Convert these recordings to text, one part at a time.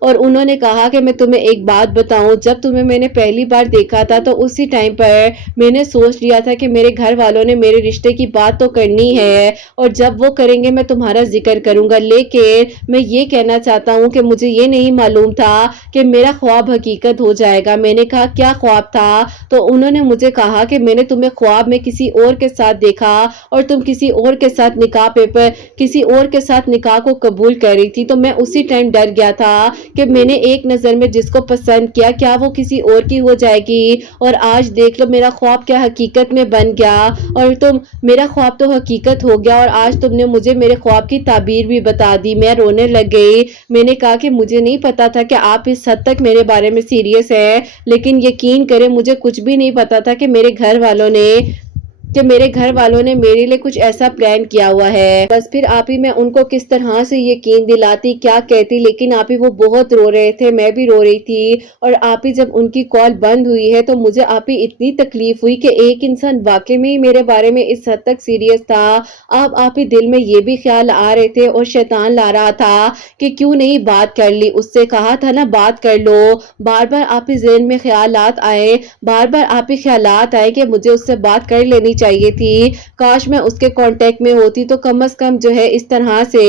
اور انہوں نے کہا کہ میں تمہیں ایک بات بتاؤں، جب تمہیں میں نے پہلی بار دیکھا تھا تو اسی ٹائم پر میں نے سوچ لیا تھا کہ میرے گھر والوں نے میرے رشتے کی بات تو کرنی ہے اور جب وہ کریں گے میں تمہارا ذکر کروں گا، لیکن میں یہ کہنا چاہتا ہوں کہ مجھے یہ نہیں معلوم تھا کہ میرا خواب حقیقت ہو جائے گا۔ میں نے کہا کیا خواب تھا؟ تو انہوں نے مجھے کہا کہ میں نے تمہیں خواب میں کسی اور کے ساتھ دیکھا اور تم کسی اور کے ساتھ نکاح کو قبول کر رہی تھی، تو میں اسی ٹائم ڈر گیا تھا کہ میں نے ایک نظر میں جس کو پسند کیا کیا وہ کسی اور کی ہو جائے گی، اور آج دیکھ لو میرا خواب کیا حقیقت میں بن گیا اور میرا خواب تو حقیقت ہو گیا اور آج تم نے مجھے میرے خواب کی تعبیر بھی بتا دی۔ میں رونے لگ گئی۔ میں نے کہا کہ مجھے نہیں پتا تھا کہ آپ اس حد تک میرے بارے میں سیریس ہے، لیکن یقین کریں مجھے کچھ بھی نہیں پتا تھا کہ میرے گھر والوں نے میرے لیے کچھ ایسا پلان کیا ہوا ہے۔ بس پھر آپ ہی میں ان کو کس طرح سے یقین دلاتی، کیا کہتی، لیکن آپ ہی وہ بہت رو رہے تھے، میں بھی رو رہی تھی، اور آپ ہی جب ان کی کال بند ہوئی ہے تو مجھے آپ ہی اتنی تکلیف ہوئی کہ ایک انسان واقعی میں میرے بارے میں اس حد تک سیریس تھا۔ اب آپ ہی دل میں یہ بھی خیال آ رہے تھے اور شیطان لا رہا تھا کہ کیوں نہیں بات کر لی، اس سے کہا تھا نا بات کر لو۔ بار بار آپ ہی ذہن میں خیالات آئے کہ مجھے اس سے بات کر لینی چاہیے تھی، کاش میں اس کے کانٹیکٹ میں ہوتی تو کم از کم جو ہے اس طرح سے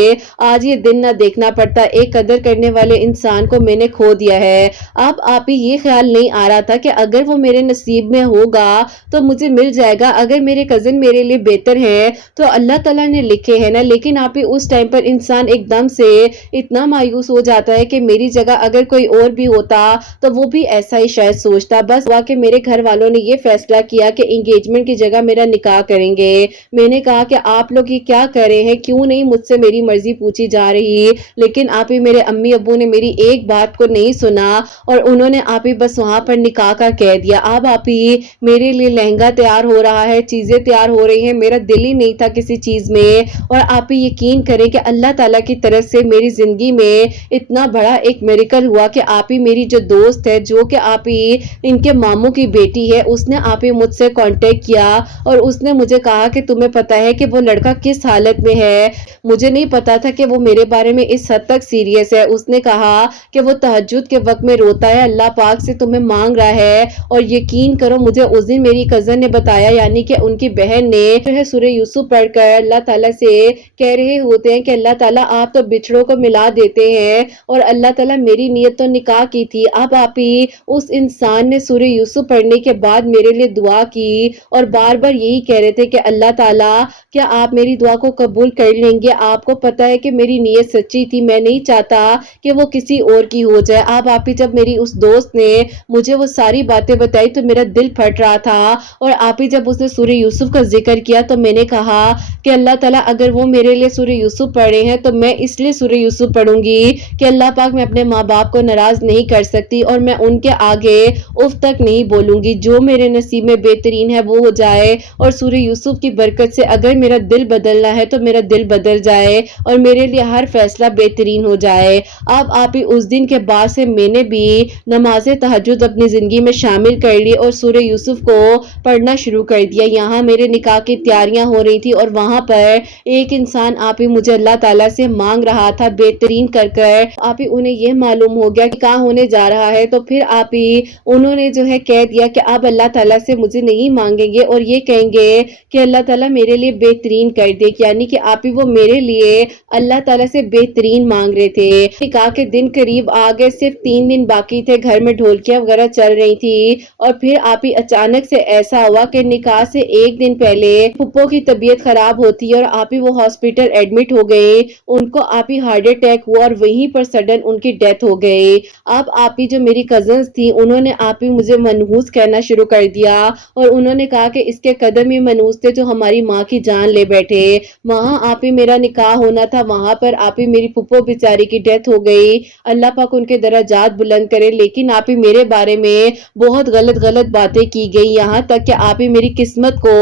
آج یہ دن نہ دیکھنا پڑتا۔ ایک قدر کرنے والے انسان کو میں نے کھو دیا ہے۔ اب آپ ہی یہ خیال نہیں آ رہا تھا کہ اگر وہ میرے نصیب میں ہوگا تو مجھے مل جائے گا، اگر میرے کزن میرے لیے بہتر ہے تو اللہ تعالیٰ نے لکھے ہیں نا، لیکن آپ ہی اس ٹائم پر انسان ایک دم سے اتنا مایوس ہو جاتا ہے کہ میری جگہ اگر کوئی اور بھی ہوتا تو وہ بھی ایسا ہی شاید سوچتا۔ بس ہوا کہ میرے گھر والوں نے یہ فیصلہ کیا کہ انگیجمنٹ کی جگہ میرا نکاح کریں گے۔ میں نے کہا کہ آپ لوگ یہ کیا کر رہے ہیں، کیوں نہیں مجھ سے میری مرضی پوچھی جا رہی، لیکن آپ ہی میرے امی ابو نے میری ایک بات کو نہیں سنا اور انہوں نے آپ ہی بس وہاں پر نکاح کا کہہ دیا۔ اب آپ ہی میرے لیے لہنگا تیار ہو رہا ہے، چیزیں تیار ہو رہی ہیں، میرا دل ہی نہیں تھا کسی چیز میں، اور آپ ہی یقین کریں کہ اللہ تعالیٰ کی طرف سے میری زندگی میں اتنا بڑا ایک میریکل ہوا کہ آپ ہی میری جو دوست ہے جو کہ آپ ہی ان کے ماموں کی بیٹی ہے، اس نے آپ ہی مجھ سے کانٹیکٹ کیا اور اس نے مجھے کہا کہ تمہیں پتا ہے کہ وہ لڑکا کس حالت میں ہے۔ مجھے نہیں پتا تھا کہ وہ میرے بارے میں اس حد تک سیریس ہے۔ اس نے کہا کہ وہ تہجد کے وقت میں روتا ہے، اللہ پاک سے تمہیں مانگ رہا ہے، اور یقین کرو مجھے اس دن میری کزن نے بتایا، یعنی کہ ان کی بہن نے جو ہے سورہ یوسف پڑھ کر اللہ تعالیٰ سے کہہ رہے ہوتے ہیں کہ اللہ تعالیٰ آپ تو بچھڑوں کو ملا دیتے ہیں اور اللہ تعالیٰ میری نیت تو نکاح کی تھی۔ اب آپ ہی اس انسان نے سورہ یوسف پڑھنے کے بعد میرے لیے دعا کی اور بار بار یہی کہہ رہے تھے کہ اللہ تعالیٰ کیا آپ میری دعا کو قبول کر لیں گے، آپ کو پتا ہے کہ میری نیت سچی تھی، میں نہیں چاہتا کہ وہ کسی اور کی ہو جائے۔ اب آپ ہی جب میری اس دوست نے مجھے وہ ساری باتیں بتائی تو میرا دل پھٹ رہا تھا، اور آپ ہی جب اس نے سورہ یوسف کا ذکر کیا تو میں نے کہا کہ اللہ تعالیٰ اگر وہ میرے لیے سورہ یوسف پڑھے ہیں تو میں اس لیے سورہ یوسف پڑھوں گی کہ اللہ پاک میں اپنے ماں باپ کو ناراض نہیں کر سکتی اور میں ان کے آگے اف تک نہیں بولوں گی، جو میرے نصیب میں بہترین ہے وہ ہو جائے، اور سورہ یوسف کی برکت سے اگر میرا دل بدلنا ہے تو میرا دل بدل جائے اور میرے لیے ہر فیصلہ بہترین ہو جائے۔ اب آپ ہی اس دن کے بعد سے میں نے بھی نماز تہجد اپنی زندگی میں شامل کر لی اور سورہ یوسف کو پڑھنا شروع کر دیا۔ یہاں میرے نکاح کی تیاریاں ہو رہی تھی اور وہاں پر ایک انسان آپ ہی مجھے اللہ تعالیٰ سے مانگ رہا تھا بہترین کر کر۔ آپ ہی انہیں یہ معلوم ہو گیا کہ نکاح ہونے جا رہا ہے تو پھر آپ ہی انہوں نے جو ہے کہہ دیا کہ اب اللہ تعالیٰ سے مجھے نہیں مانگیں گے اور یہ کہیں گے کہ اللہ تعالیٰ میرے لیے بہترین کر دے، یعنی کہ آپ ہی وہ میرے لیے اللہ تعالیٰ سے بہترین مانگ رہے تھے۔ نکاح کے دن قریب آ گئے، صرف 3 دن باقی تھے، گھر میں ڈھولکیاں وغیرہ چل رہی تھی، اور پھر آپ ہی اچانک سے ایسا ہوا کہ نکاح سے 1 دن پہلے پھپھو کی طبیعت خراب ہوتی ہے اور آپ ہی وہ ہاسپٹل ایڈمٹ ہو گئے، ان کو آپ ہی ہارٹ اٹیک ہوا اور وہیں پر سڈن ان کی ڈیتھ ہو گئی۔ اب آپ ہی جو میری کزنز تھی انہوں نے آپ ہی مجھے منحوس کہنا شروع کر دیا اور انہوں نے کہا کہ اس کے قدم ہی منحوس تھے جو ہماری ماں کی جان لے بیٹھے۔ وہاں آپ ہی میرا نکاح ہونا تھا، وہاں پر آپ ہی میری پھپھو بیچاری کی ڈیتھ ہو گئی، اللہ پاک ان کے درجات بلند کرے، لیکن آپ ہی میرے بارے میں بہت غلط باتیں کی گئی، یہاں تک کہ آپ ہی میری قسمت کو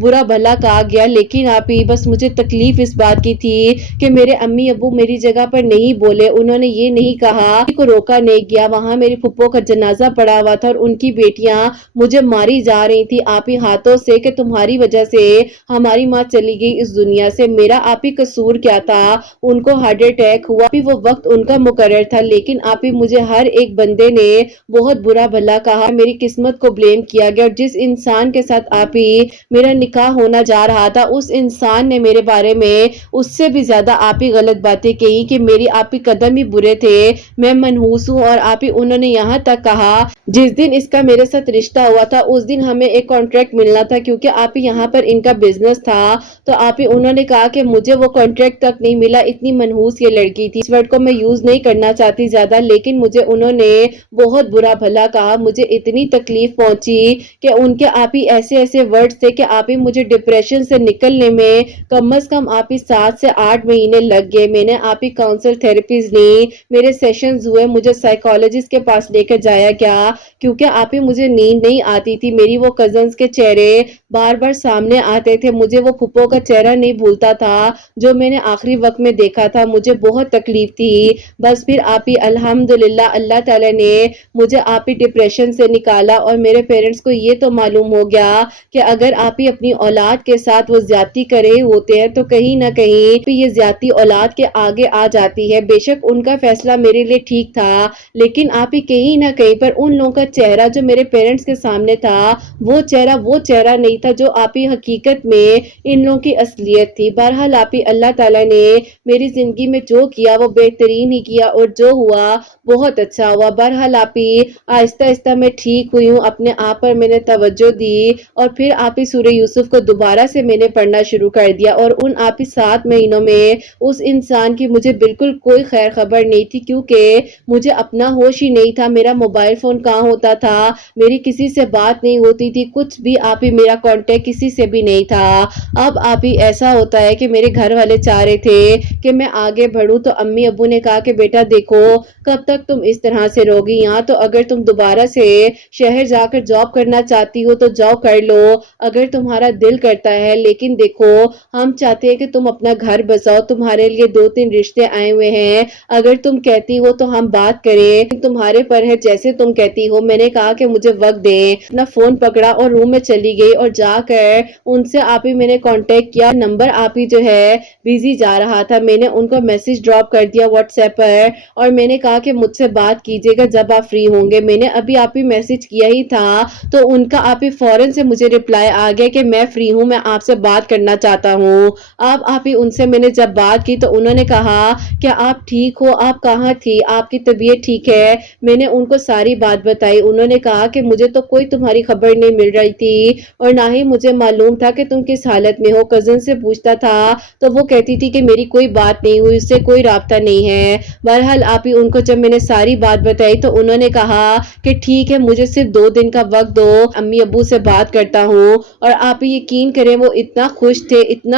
برا بھلا کہا گیا، لیکن آپ ہی بس مجھے تکلیف اس بات کی تھی کہ میرے امی ابو میری جگہ پر نہیں بولے، انہوں نے یہ نہیں کہا کو روکا نہیں گیا۔ وہاں میری پھپھو کا جنازہ پڑا ہوا تھا اور ان کی بیٹیاں مجھے ماری جا رہی تھی آپ ہی ہاتھوں سے کہ کہ تمہاری وجہ سے ہماری ماں چلی گئی اس دنیا سے، میرا آپ ہی قصور کیا تھا، ان کو ہارٹ اٹیک ہوا، وہ وقت ان کا مقرر تھا، لیکن آپ ہی مجھے ہر ایک بندے نے بہت برا بھلا کہا، میری قسمت کو بلیم کیا گیا، اور جس انسان کے ساتھ آپ ہی میرا نکاح ہونا جا رہا تھا اس انسان نے میرے بارے میں اس سے بھی زیادہ آپ ہی غلط باتیں کہی کہ میری آپ ہی قدم ہی برے تھے، میں منحوس ہوں، اور آپ ہی انہوں نے یہاں تک کہا جس دن اس کا میرے ساتھ رشتہ ہوا تھا اس دن ہمیں ایک کانٹریکٹ ملنا تھا، کیونکہ آپ ہی یہاں پر ان کا بزنس تھا، تو آپ ہی انہوں نے کہا کہ مجھے وہ کانٹریکٹ تک نہیں ملا، اتنی منحوس یہ لڑکی تھی، اس ورڈ کو میں یوز نہیں کرنا چاہتی زیادہ، لیکن مجھے انہوں نے بہت برا بھلا کہا، مجھے اتنی تکلیف پہنچی کہ ان کے آپ ہی ایسے ایسے ورڈز تھے کہ آپ ہی مجھے ڈپریشن سے نکلنے میں کم از کم آپ ہی 7 سے 8 مہینے لگ گئے، میں نے آپ ہی کاؤنسل تھراپیز لی، میرے سیشنز ہوئے، مجھے سائیکالوجسٹ کے پاس لے کے جایا گیا، کیونکہ آپ ہی مجھے نیند نہیں آتی تھی، میری وہ کزنز کے چہرے بار بار سامنے آتے تھے، مجھے وہ پھپھو کا چہرہ نہیں بھولتا تھا جو میں نے آخری وقت میں دیکھا تھا، مجھے بہت تکلیف تھی، بس پھر آپ ہی الحمدللہ اللہ تعالیٰ نے مجھے آپ ہی ڈپریشن سے نکالا، اور میرے پیرنٹس کو یہ تو معلوم ہو گیا کہ اگر آپ ہی اپنی اولاد کے ساتھ وہ زیادتی کرے ہوتے ہیں تو کہیں نہ کہیں یہ زیادتی اولاد کے آگے آ جاتی ہے، بے شک ان کا فیصلہ میرے لیے ٹھیک تھا، لیکن آپ ہی کہیں نہ کہیں پر ان لوگوں کا چہرہ جو میرے پیرنٹس کے سامنے تھا وہ چہرہ نہیں تھا جو آپ ہی حقیقت میں ان لوگوں کی اصلیت تھی۔ بہرحال آپ ہی اللہ تعالیٰ نے میری زندگی میں جو کیا وہ بہترین ہی کیا، اور جو ہوا بہت اچھا ہوا، بہرحال آپ ہی آہستہ آہستہ میں ٹھیک ہوئی ہوں، اپنے آپ پر میں نے توجہ دی، اور پھر آپ ہی سورہ یوسف کو دوبارہ سے میں نے پڑھنا شروع کر دیا، اور ان آپ ہی 7 مہینوں میں اس انسان کی مجھے بالکل کوئی خیر خبر نہیں تھی، کیونکہ مجھے اپنا ہوش ہی نہیں تھا، میرا موبائل فون کہاں ہوتا تھا، میری کسی سے بات نہیں ہوتی تھی، کچھ بھی آپ ہی میرا کانٹیکٹ کسی سے بھی نہیں تھا۔ اب آپ ہی ایسا ہوتا ہے کہ میرے گھر والے چاہ رہے تھے کہ میں آگے بڑھوں، تو امی ابو نے کہا کہ بیٹا دیکھو کب تک تم اس طرح سے رہوگی یہاں، تو اگر تم دوبارہ سے شہر جا کر جاب کرنا چاہتی ہو تو جاؤ کر لو اگر تمہارا دل کرتا ہے، لیکن دیکھو ہم چاہتے ہیں کہ تم اپنا گھر بساؤ، تمہارے لیے 2-3 رشتے آئے ہوئے ہیں، اگر تم کہتی ہو تو ہم بات کریں، تمہارے پر ہے جیسے تم کہتی ہو۔ میں نے کہا کہ مجھے وقت دیں، اپنا فون پکڑا اور روم میں چلی گئی، اور جا کر ان سے آپ ہی میں نے کانٹیکٹ کیا، نمبر آپ ہی جو ہے بیزی جا رہا تھا، میں نے ان کو میسج ڈراپ کر دیا واٹس ایپ پر، اور میں نے کہا کہ مجھ سے بات کیجیے گا جب آپ فری ہوں گے، میں نے ابھی آپ ہی میسج کیا ہی تھا تو ان کا آپ ہی فوراً سے مجھے رپلائی آ گیا کہ میں فری ہوں، میں آپ سے بات کرنا چاہتا ہوں۔ اب آپ ہی ان سے میں نے جب بات کی تو انہوں نے کہا کہ آپ ٹھیک ہو، آپ کہاں تھی، آپ کی طبیعت ٹھیک ہے، میں نے ان کو ساری بات بتائی، انہوں نے کہا کہ مجھے تو کوئی تمہاری خبر نہیں مل رہی تھی، اور نہ ہی مجھے معلوم تھا کہ تم کس حالت میں ہو، کزن سے پوچھتا تھا تو وہ کہتی تھی کہ میری کوئی بات نہیں ہوئی، اس سے کوئی رابطہ نہیں ہے۔ بہرحال آپ ہی ان کو جب میں نے ساری بات بتائی تو انہوں نے کہا کہ ٹھیک ہے مجھے صرف 2 دن کا وقت دو، امی ابو سے بات کرتا ہوں، اور آپ ہی یقین کریں وہ اتنا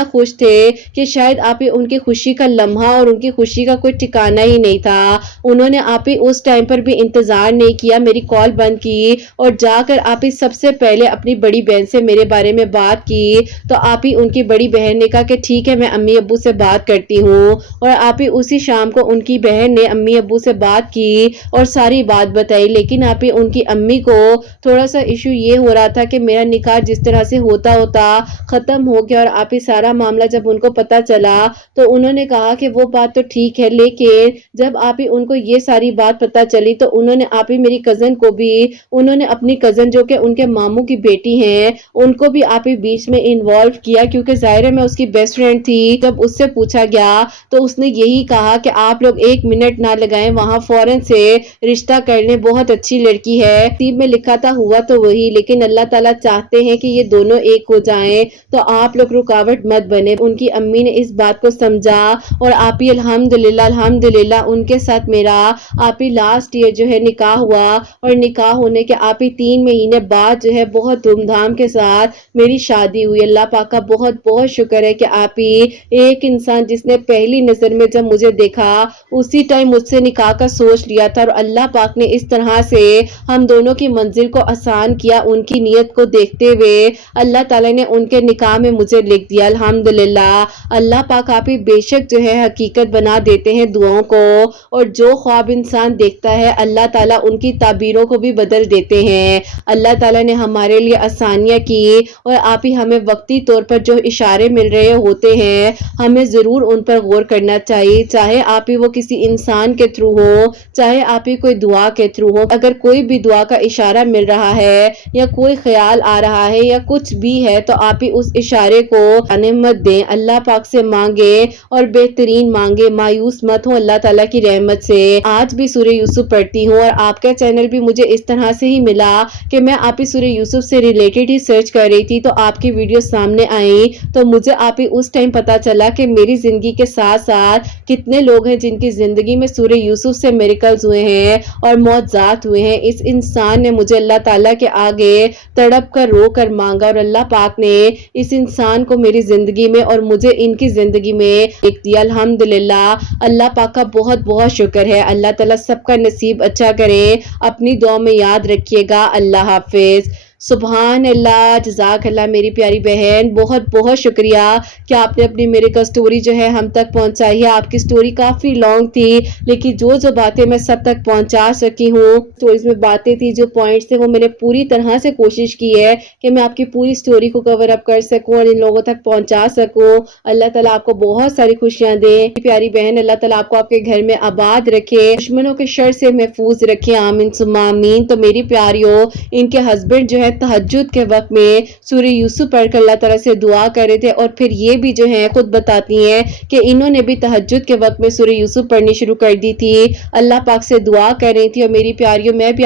خوش تھے کہ شاید آپ ہی ان کی خوشی کا لمحہ اور ان کی خوشی کا کوئی ٹھکانہ ہی نہیں تھا، انہوں نے آپ ہی اس ٹائم پر بھی انتظار نہیں کیا، میری کال بند کی اور جا کر آپ ہی سب سے پہلے اپنی بڑی بہن سے میرے بارے میں بات کی، تو آپ ہی ان کی بڑی بہن نے کہا کہ ٹھیک ہے میں امی ابو سے بات کرتی ہوں، اور آپ ہی اسی شام کو ان کی بہن نے امی ابو سے بات کی اور ساری بات بتائی، لیکن آپ ہی ان کی امی کو تھوڑا سا ایشو یہ ہو رہا تھا کہ میرا نکاح جس طرح سے ہوتا ختم ہو گیا، اور آپ ہی سارا معاملہ جب ان کو پتا چلا تو انہوں نے کہا کہ وہ بات تو ٹھیک ہے، لیکن جب آپ ہی ان کو یہ ساری بات پتا چلی تو انہوں نے آپ ہی میری کزن کو بھی، انہوں نے اپنی کزن جو کہ ان کے ماموں کی بیٹی ہیں ان کو بھی آپ ہی بیچ میں انوالو کیا، کیونکہ ظاہر ہے میں اس کی بیسٹ فرینڈ تھی، جب اس سے پوچھا گیا تو اس نے یہی کہا کہ آپ لوگ 1 منٹ نہ لگائیں، وہاں فوراً سے رشتہ کر لیں، بہت اچھی لڑکی ہے، نصیب میں لکھا تھا ہوا تو وہی، لیکن اللہ تعالیٰ چاہتے ہیں کہ یہ دونوں ایک ہو جائیں، تو آپ لوگ رکاوٹ مت بنے۔ ان کی امی نے اس بات کو سمجھا، اور آپ ہی الحمدللہ ان کے ساتھ میرا آپ ہی لاسٹ ایئر جو ہے نکاح ہوا، اور نکاح ہونے کے آپ ہی 3 مہینے بعد جو ہے بہت دھوم دھام کے ساتھ میری شادی ہوئی۔ اللہ پاک کا بہت بہت شکر ہے کہ آپ ہی ایک انسان جس نے پہلی نظر میں جب مجھے دیکھا اسی ٹائم مجھ سے نکاح کا سوچ لیا تھا، اور اللہ پاک نے اس طرح سے ہم دونوں کی منزل کو آسان کیا، ان کی نیت کو دیکھتے ہوئے اللہ تعالیٰ نے ان کے نکاح میں مجھے لکھ دیا، الحمدللہ۔ اللہ پاک آپ ہی بے شک جو ہے حقیقت بنا دیتے ہیں دعاؤں کو، اور جو خواب انسان دیکھتا ہے اللہ تعالیٰ ان کی تعبیروں کو بھی بدل دیتے ہیں۔ اللہ تعالیٰ نے ہمارے لیے آسانیاں کی، کی، اور آپ ہی ہمیں وقتی طور پر جو اشارے مل رہے ہوتے ہیں ہمیں ضرور ان پر غور کرنا چاہیے، چاہے آپ ہی وہ کسی انسان کے تھرو ہو، چاہے آپ ہی کوئی دعا کے تھرو ہو۔ اگر کوئی بھی دعا کا اشارہ مل رہا ہے یا کوئی خیال آ رہا ہے یا کچھ بھی ہے تو آپ ہی اس اشارے کو آنے مت دیں، اللہ پاک سے مانگے اور بہترین مانگے، مایوس مت ہو اللہ تعالیٰ کی رحمت سے۔ آج بھی سورہ یوسف پڑھتی ہوں اور آپ کا چینل بھی مجھے اس طرح سے ہی ملا کہ میں آپ ہی سورہ یوسف سے ریلیٹڈ ہی سرچ کر رہی تھی تو آپ کی ویڈیو سامنے آئیں تو مجھے آپ ہی اس ٹائم پتا چلا کہ میری زندگی کے ساتھ ساتھ کتنے لوگ ہیں جن کی زندگی میں سورہ یوسف سے میریکلز ہوئے ہیں اور معجزات ہوئے ہیں۔ اس انسان نے مجھے اللہ تعالیٰ کے آگے تڑپ کر رو کر مانگا اور اللہ پاک نے اس انسان کو میری زندگی میں اور مجھے ان کی زندگی میں ایک دیا۔ الحمدللہ، اللہ پاک کا بہت بہت شکر ہے۔ اللہ تعالیٰ سب کا نصیب اچھا کرے، اپنی دعا میں یاد رکھیے گا۔ اللہ حافظ۔ سبحان اللہ، جزاک اللہ میری پیاری بہن، بہت بہت شکریہ کہ آپ نے اپنی میریکل سٹوری جو ہے ہم تک پہنچائی ہے۔ آپ کی سٹوری کافی لانگ تھی لیکن جو باتیں میں سب تک پہنچا سکی ہوں، سٹوریز میں باتیں تھی، جو پوائنٹس تھے وہ میں نے پوری طرح سے کوشش کی ہے کہ میں آپ کی پوری سٹوری کو کور اپ کر سکوں اور ان لوگوں تک پہنچا سکوں۔ اللہ تعالیٰ آپ کو بہت ساری خوشیاں دے پیاری بہن، اللہ تعالیٰ آپ کو آپ کے گھر میں آباد رکھے، دشمنوں کے شر سے محفوظ رکھے، آمین ثم آمین۔ تو میری پیاریوں، ان کے ہسبینڈ جو ہے تہجد کے وقت میں سورہ یوسف پڑھ کر اللہ تعالیٰ سے دعا کر رہے تھے، اور پھر یہ بھی جو ہے خود بتاتی ہیں کہ انہوں نے بھی تہجد کے وقت میں سورہ یوسف پڑھنی شروع کر دی تھی، اللہ پاک سے دعا کر رہی تھی۔ اور میری پیاریوں، میں بھی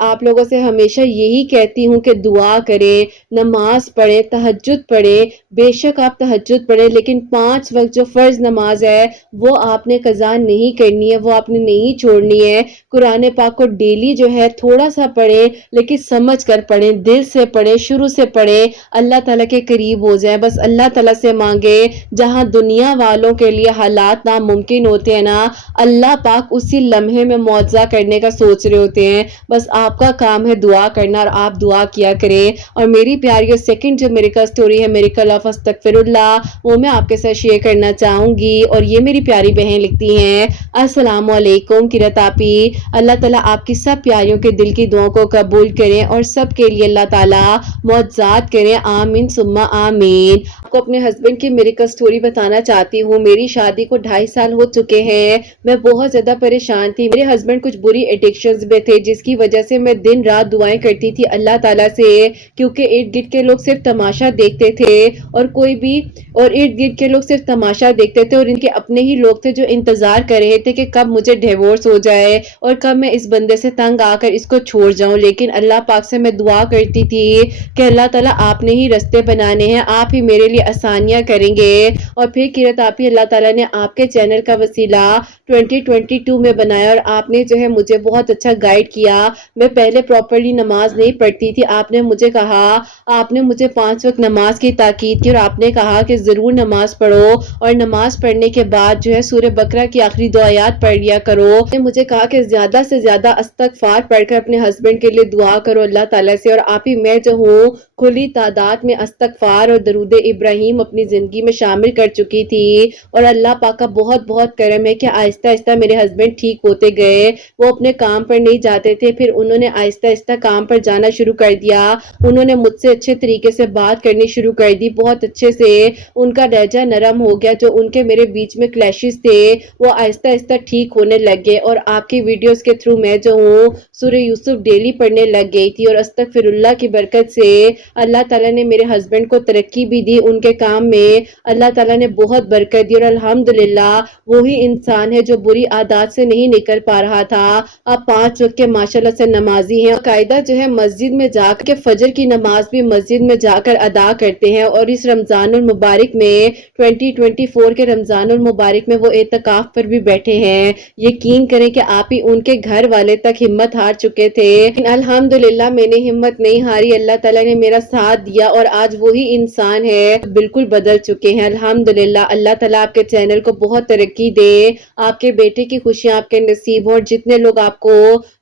آپ لوگوں سے ہمیشہ یہی کہتی ہوں کہ دعا کریں، نماز پڑھیں، تہجد پڑھیں۔ بے شک آپ تہجد پڑھیں لیکن 5 وقت جو فرض نماز ہے وہ آپ نے قضا نہیں کرنی ہے، وہ آپ نے نہیں چھوڑنی ہے۔ قرآن پاک کو ڈیلی جو ہے تھوڑا سا پڑھیں لیکن سمجھ کر پڑھیں، دل سے پڑھیں، شروع سے پڑھیں، اللہ تعالیٰ کے قریب ہو جائیں۔ بس اللہ تعالیٰ سے مانگے، جہاں دنیا والوں کے لیے حالات ناممکن ہوتے ہیں نا، اللہ پاک اسی لمحے میں معجزہ کرنے کا سوچ رہے ہوتے ہیں۔ بس آپ کا کام ہے دعا کرنا اور آپ دعا کیا کریں۔ اور میری پیاریوں، سیکنڈ جو میریکل سٹوری ہے، میریکل آف استغفر اللہ، وہ میں آپ کے ساتھ شیئر کرنا چاہوں گی۔ اور یہ میری پیاری بہن لکھتی ہیں، السلام علیکم قرۃ آپی، اللہ تعالیٰ آپ کی سب پیاریوں کے دل کی دعاؤں کو قبول کریں اور سب کے لیے اللہ تعالیٰ معجزات کریں، آمین ثم آمین۔ آپ کو اپنے ہسبینڈ کی میریکل سٹوری بتانا چاہتی ہوں۔ میری شادی کو 2.5 سال ہو چکے ہیں، میں بہت زیادہ پریشان تھی۔ میرے ہسبینڈ کچھ بری ایڈکشنز میں تھے جس کی وجہ سے میں دن رات دعائیں کرتی تھی اللہ تعالیٰ سے، کیونکہ ارد گرد کے لوگ صرف تماشا دیکھتے تھے اور ارد گرد کے لوگ صرف تماشا دیکھتے تھے، اور ان کے اپنے ہی لوگ تھے جو انتظار کر رہے تھے کہ کب مجھے ڈیورس ہو جائے اور کب میں اس بندے سے تنگ آ کر اس کو چھوڑ جاؤں۔ لیکن اللہ پاک سے میں دعا کرتی تھی کہ اللہ تعالیٰ آپ نے ہی رستے بنانے ہیں، آپ ہی میرے لیے آسانیاں کریں گے۔ اور پھر قرۃ آپی، اللہ تعالیٰ نے آپ کے چینل کا وسیلہ 2022 میں بنایا اور آپ نے جو ہے مجھے بہت اچھا گائیڈ کیا۔ میں پہلے پراپرلی نماز نہیں پڑھتی تھی، آپ نے مجھے کہا، آپ نے مجھے 5 وقت نماز کی تاکید کی اور آپ نے کہا کہ ضرور نماز پڑھو اور نماز پڑھنے کے بعد جو ہے سورہ بقرہ کی آخری 2 آیات پڑھ لیا کرو۔ آپ نے مجھے کہا کہ زیادہ سے زیادہ استغفار پڑھ کر اپنے ہسبینڈ کے لیے دعا کرو اللہ تعالیٰ سے، اور آپ ہی میں جو ہوں کھلی تعداد میں استغفار اور درود ابراہیم اپنی زندگی میں شامل کر چکی تھی، اور اللہ پاک کا بہت بہت کرم ہے کہ آہستہ آہستہ میرے ہسبینڈ ٹھیک ہوتے گئے۔ وہ اپنے کام پر نہیں جاتے تھے، پھر انہوں نے آہستہ آہستہ کام پر جانا شروع کر دیا، انہوں نے مجھ سے اچھے طریقے سے بات کرنی شروع کر دی، بہت اچھے سے ان کا لہجہ نرم ہو گیا، جو ان کے میرے بیچ میں کلیشز تھے وہ آہستہ آہستہ ٹھیک ہونے لگ گئے۔ اور آپ کی ویڈیوز کے تھرو میں جو ہوں سورہ یوسف ڈیلی پڑھنے لگ گئی تھی، اور استغفر اللہ کی برکت سے اللہ تعالیٰ نے میرے ہسبینڈ کو ترقی بھی دی، ان کے کام میں اللہ تعالیٰ نے بہت برکت دی، اور الحمدللہ وہی انسان ہے جو بری عادات سے نہیں نکل پا رہا تھا، اب 5 وقت کے ماشاءاللہ سے نمازی ہیں، قاعدہ جو ہے مسجد میں جا کے فجر کی نماز بھی مسجد میں جا کر ادا کرتے ہیں۔ اور اس رمضان المبارک میں 2024 کے رمضان المبارک میں وہ اعتکاف پر بھی بیٹھے ہیں۔ یقین کریں کہ آپ ہی ان کے گھر والے تک ہمت ہار چکے تھے، لیکن الحمدللہ میں نے ہمت نہیں ہاری، اللہ تعالیٰ نے میرا میرا ساتھ دیا اور آج وہی انسان ہے بالکل بدل چکے ہیں الحمدللہ۔ اللہ تعالیٰ آپ کے چینل کو بہت ترقی دے، آپ کے بیٹے کی خوشیاں آپ کے نصیب ہوں، اور جتنے لوگ آپ کو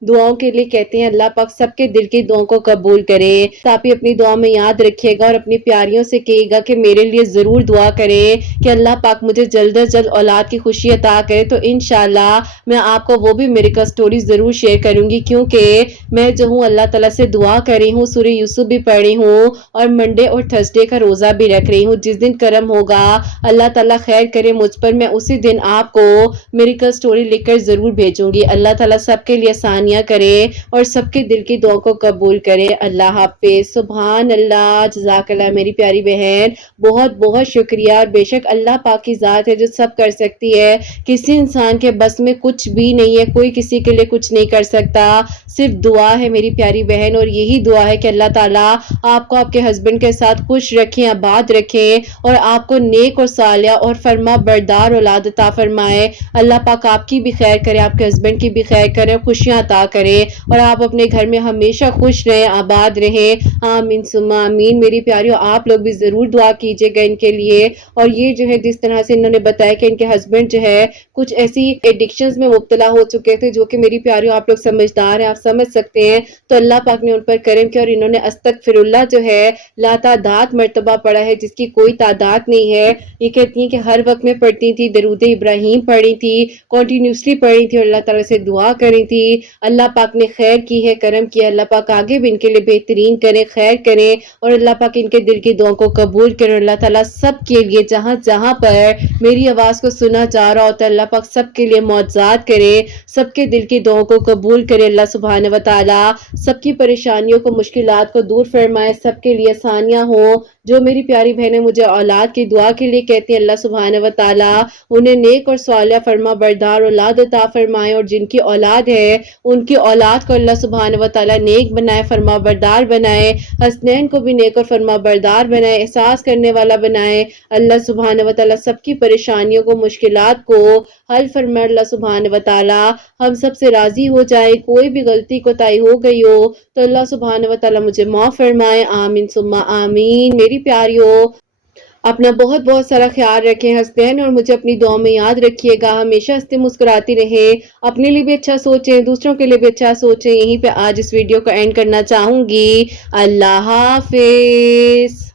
دعاؤں کے لیے کہتے ہیں اللہ پاک سب کے دل کی دعاؤں کو قبول کرے۔ آپ اپنی دعا میں یاد رکھیے گا اور اپنی پیاریوں سے کہے گا کہ میرے لیے ضرور دعا کرے کہ اللہ پاک مجھے جلد از جلد اولاد کی خوشی عطا کرے، تو انشاءاللہ میں آپ کو وہ بھی میریکل سٹوری ضرور شیئر کروں گی، کیونکہ میں جو ہوں اللہ تعالیٰ سے دعا کر رہی ہوں، سورہ یوسف بھی پڑھ رہی ہوں اور منڈے اور تھرسڈے کا روزہ بھی رکھ رہی ہوں۔ جس دن کرم ہوگا اللہ تعالیٰ خیر کرے مجھ پر، میں اسی دن آپ کو میریکل سٹوری لکھ کر ضرور بھیجوں گی۔ اللہ تعالیٰ سب کے لیے آسانیاں کرے اور سب کے دل کی دعا کو قبول کرے۔ اللہ حافظ۔ سبحان اللہ، جزاک اللہ میری پیاری بہن، بہت بہت شکریہ۔ اور بے شک اللہ پاک کی ذات ہے جو سب کر سکتی ہے، کسی انسان کے بس میں کچھ بھی نہیں ہے، کوئی کسی کے لیے کچھ نہیں کر سکتا، صرف دعا ہے میری پیاری بہن، اور یہی دعا ہے کہ اللہ تعالیٰ آپ کو آپ کے ہسبینڈ کے ساتھ خوش رکھیں، آباد رکھیں، اور آپ کو نیک اور صالحہ اور فرما بردار اولاد عطا فرمائے۔ اللہ پاک آپ کی بھی خیر کرے، آپ کے ہسبینڈ کی بھی خیر کرے، خوشیاں عطا کرے، اور آپ اپنے گھر میں ہمیشہ خوش رہیں، آباد رہیں، آمین ثم آمین۔ میری پیاریوں، آپ لوگ بھی ضرور دعا کیجیے گا ان کے لیے۔ اور یہ جو ہے جس طرح سے انہوں نے بتایا کہ ان کے ہسبینڈ جو ہے کچھ ایسی ایڈکشنز میں مبتلا ہو چکے تھے، جو کہ میری پیاریوں آپ لوگ سمجھدار ہیں، آپ سمجھ سکتے ہیں، تو اللہ پاک نے ان پر کرم کیا، اور انہوں نے استغفر اللہ جو ہے لاتعداد مرتبہ پڑھا ہے، جس کی کوئی تعداد نہیں ہے۔ یہ کہتی ہیں کہ ہر وقت میں پڑھتی تھی، درود ابراہیم پڑھی تھی، کنٹینیوسلی پڑھی تھی، اور اللہ تعالیٰ سے دعا کری تھی۔ اللہ پاک نے خیر کی ہے، کرم کیا، اللہ پاک آگے بھی ان کے لیے بہترین کرے، خیر کرے، اور اللہ پاک ان کے دل کی دعاؤں کو قبول کرے۔ اللہ تعالیٰ سب کے لیے جہاں جہاں پر میری آواز کو سنا جا رہا ہوتا ہے، اللہ پاک سب کے لیے معجزات کرے، سب کے دل کی دعاؤں کو قبول کرے۔ اللہ سبحانہ و تعالیٰ سب کی پریشانیوں کو، مشکلات کو دور فرمائے، سب کے لیے آسانیاں ہوں۔ جو میری پیاری بہنیں مجھے اولاد کی دعا کے لیے کہتی ہیں، اللہ سبحانہ و تعالیٰ انہیں نیک اور صالح فرما بردار اولاد عطا فرمائے، اور جن کی اولاد ہے ان کی اولاد کو اللہ سبحانہ و تعالیٰ نیک بنائے، فرما بردار بنائے، حسنین کو بھی نیک اور فرما بردار بنائے، احساس کرنے والا بنائے۔ اللہ سبحانہ و تعالیٰ سب کی پریشانیوں کو، مشکلات کو حل فرمائے۔ اللہ سبحانہ و تعالیٰ ہم سب سے راضی ہو جائے، کوئی بھی غلطی کوتاہی ہو گئی ہو تو اللہ سبحانہ و تعالیٰ مجھے معاف فرمائے، آمین ثم آمین۔ میری پیاریوں، اپنا بہت بہت سارا خیال رکھیں، ہنستے ہیں اور مجھے اپنی دعا میں یاد رکھیے گا، ہمیشہ ہنستے مسکراتی رہیں، اپنے لیے بھی اچھا سوچیں، دوسروں کے لیے بھی اچھا سوچیں۔ یہیں پہ آج اس ویڈیو کو اینڈ کرنا چاہوں گی۔ اللہ حافظ۔